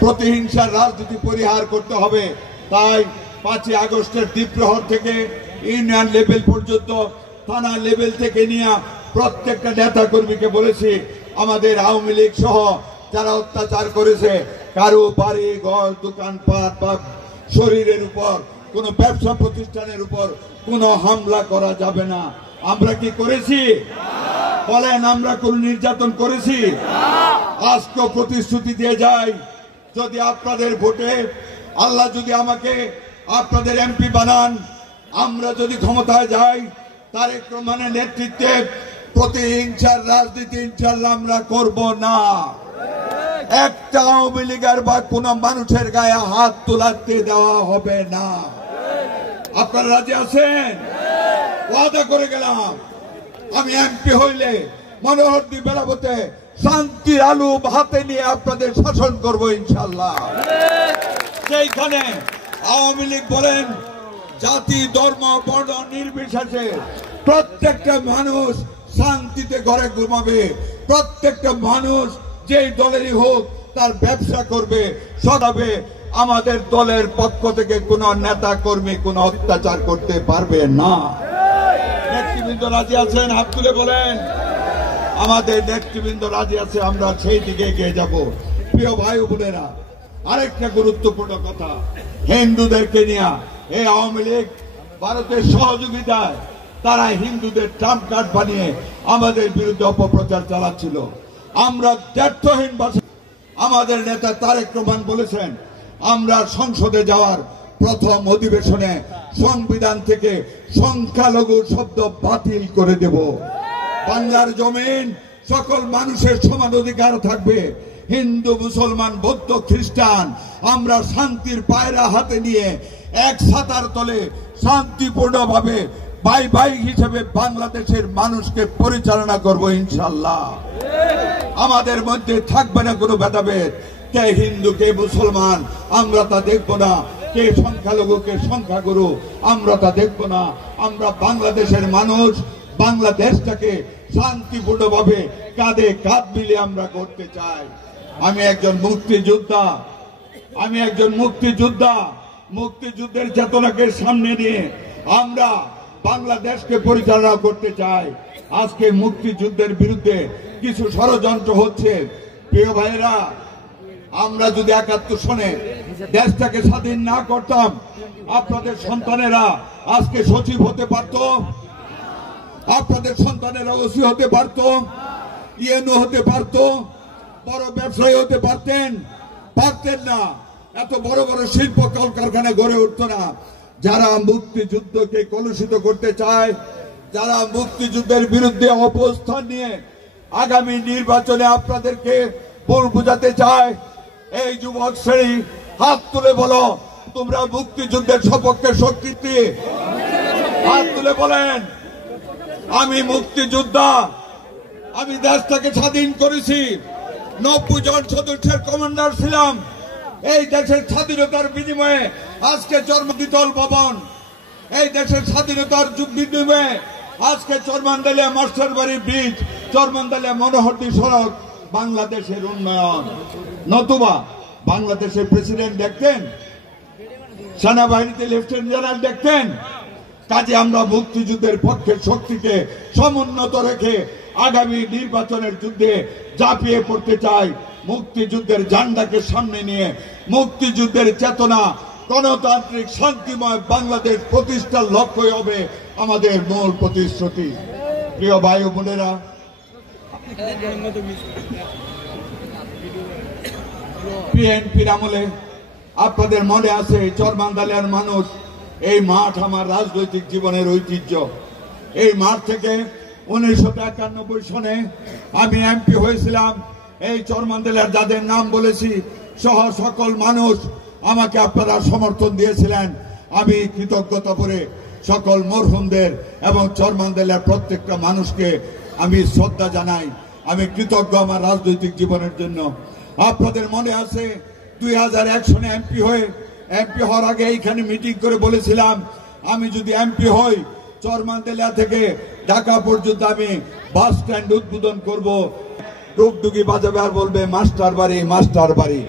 প্রতিহিংসার রাজনীতি পরিহার করতে হবে। তাই 5ই আগস্টের দ্বীপ্রহর থেকে ইউনিয়ন লেভেল পর্যন্ত, থানা লেভেল থেকে নিয়ে প্রত্যেকটা নেতা কর্মীকে বলেছি, আমাদের আওয়ামী লীগ সহ যারা অত্যাচার করেছে, কারো বাড়ি ঘর দোকানপাট বা শরীরের উপর, কোন ব্যবসা প্রতিষ্ঠানের উপর কোনো হামলা করা যাবে না। আমরা কি করেছি? বলেন, আমরা কোন নির্যাতন করেছি? আজকে প্রতিশ্রুতি দিয়ে যাই, যদি আপনাদের ভোটে আল্লাহ যদি আমাকে আপনাদের এমপি বানান, আমরা যদি ক্ষমতায় যাই, তারেক রহমানের নেতৃত্বে প্রতিহিংসার রাজনীতি ইনশাআল্লাহ আমরা করব না। একটা আওয়ামী লীগের বা কোন মানুষের গায়ে হাত তোলাতে দেওয়া হবে না। আপনারা রাজি আছেন? ওয়াদা করে গেলাম, আমি এমপি হইলে মনোহরদী বেলাবতে শান্তির আলো হাতে নিয়ে আপনাদের শাসন করব ইনশাআল্লাহ। সেইখানে আওয়ামী লীগ বলেন, জাতি ধর্ম বর্ণ নির্বিশেষে প্রত্যেকটা মানুষ শান্তিতে ঘরে ঘুমাবে, প্রত্যেকটা মানুষ যেই দলেরই হোক তার ব্যবসা করবে, সদাবে। আমাদের দলের পক্ষ থেকে কোন নেতা কর্মী কোন অত্যাচার করতে পারবে না। নেতৃবৃন্দ রাজি আছেন? হাত তুলে বলেন। আমাদের নেতৃবৃন্দ রাজি আছে, আমরা সেই দিকে এগিয়ে যাব। প্রিয় ভাই বোনেরা, আরেকটা গুরুত্বপূর্ণ কথা, হিন্দুদেরকে নিয়ে এই আওয়ামী লীগ ভারতের সহযোগিতায় তারা হিন্দুদের ট্রাম্প কার্ড বানিয়ে আমাদের বিরুদ্ধে অপপ্রচার চালাচ্ছিল। আমরা দ্ব্যর্থহীন ভাষায় আমাদের নেতা তারেক রহমান বলেছেন, আমরা সংসদে যাওয়ার প্রথম অধিবেশনে সংবিধান থেকে সংখ্যালঘু শব্দ বাতিল করে দেব। বাংলার জমিন সকল মানুষের সমান অধিকার থাকবে। হিন্দু মুসলমান বৌদ্ধ খ্রিস্টান আমরা শান্তির পায়রা হাতে নিয়ে এক ছাতার তলে শান্তিপূর্ণভাবে ভাই ভাই হিসেবে বাংলাদেশের মানুষকে পরিচালনা করব ইনশাআল্লাহ। আমাদের মধ্যে থাকবে না কোনো ভেদাভেদ, কে হিন্দু কে মুসলমান আমরা তা দেখব না, কে সংখ্যালঘু কে সংখ্যাগুরু আমরা তা দেখব না। আমরা বাংলাদেশের মানুষ, বাংলাদেশটাকে শান্তিপূর্ণভাবে কাঁধে কাঁধ মিলিয়ে আমরা করতে চাই। আমি একজন মুক্তিযোদ্ধা, মুক্তিযুদ্ধের চেতনাকে সামনে নিয়ে আমরা বাংলাদেশকে পরিচালনা করতে চাই। আজকে মুক্তিযুদ্ধের বিরুদ্ধে কিছু ষড়যন্ত্র হচ্ছে। প্রিয় ভাইয়েরা, আমরা যদি 71 সনে দেশটাকে স্বাধীন না করতাম, আপনাদের সন্তানেরা আজকে সচিব হতে পারত, আপনাদের সন্তানেরা ওসি হতে পারত, ইএনও হতে পারত, বড় ব্যবসায়ী হতে পারতেন না, এত বড় বড় শিল্প কলকারখানা গড়ে উঠত না। যারা মুক্তিযুদ্ধকে কলুষিত করতে চায়, যারা মুক্তিযুদ্ধের বিরুদ্ধে অবস্থান নিয়ে আগামী নির্বাচনে আপনাদেরকে ভুল বোঝাতে চায়, এই যুবক শ্রেণী হাত তুলে বলো, তোমরা মুক্তিযুদ্ধের সপক্ষে শক্তি। হাত তুলে বলেন, আমি মুক্তিযোদ্ধা, আমি দেশটাকে স্বাধীন করেছি, 90 জন সদস্যের কমান্ডার ছিলাম। এই দেশের স্বাধীনতার বিনিময়ে আজকে চরমদ্বিতল ভবন, এই দেশের স্বাধীনতার বিনিময়ে আজকে চরমান্দালিয়া মাস্টার বাড়ি ব্রিজ, চরমান্দালিয়া মনোহরদী সড়ক বাংলাদেশের উন্নয়ন। নতুবা বাংলাদেশের প্রেসিডেন্ট দেখতেন, সেনাবাহিনীতে লেফটেন্যান্ট জেনারেল দেখতেন। কাজে আমরা মুক্তিযুদ্ধের পক্ষের শক্তিকে সমুন্নত রেখে আগামী নির্বাচনের যুদ্ধে ঝাঁপিয়ে পড়তে চাই। মুক্তিযুদ্ধের ঝান্ডাকে সামনে নিয়ে মুক্তিযুদ্ধের চেতনা, গণতান্ত্রিক শান্তিময় বাংলাদেশ প্রতিষ্ঠার লক্ষ্যই হবে আমাদের মূল প্রতিশ্রুতি। প্রিয় ভাই ও বোনেরা, বিএনপির আমলে আপনাদের মনে আছে, চরমান্দালিয়ার মানুষ, এই মাঠ আমার রাজনৈতিক জীবনের ঐতিহ্য। এই মাঠ থেকে 1991 সনে আমি এমপি হয়েছিলাম। এই চরমান্দালিয়ার যাদের নাম বলেছি সহ সকল মানুষ আমাকে আপনারা সমর্থন দিয়েছিলেন। আমি কৃতজ্ঞতা করে সকল মরহুমদের এবং চরমান্দালিয়ার প্রত্যেকটা মানুষকে আমি শ্রদ্ধা জানাই। আমি কৃতজ্ঞ আমার রাজনৈতিক জীবনের জন্য। আপনাদের মনে আছে 2001 সনে এমপি হওয়ার আগে এইখানে মিটিং করে বলেছিলাম, আমি যদি এমপি হই চরমান্দালিয়া থেকে ঢাকা পর্যন্ত আমি বাস স্ট্যান্ড উদ্বোধন করব। ডুগডুগি বাজাবে আর বলবে মাস্টার বাড়ি, মাস্টার বাড়ি।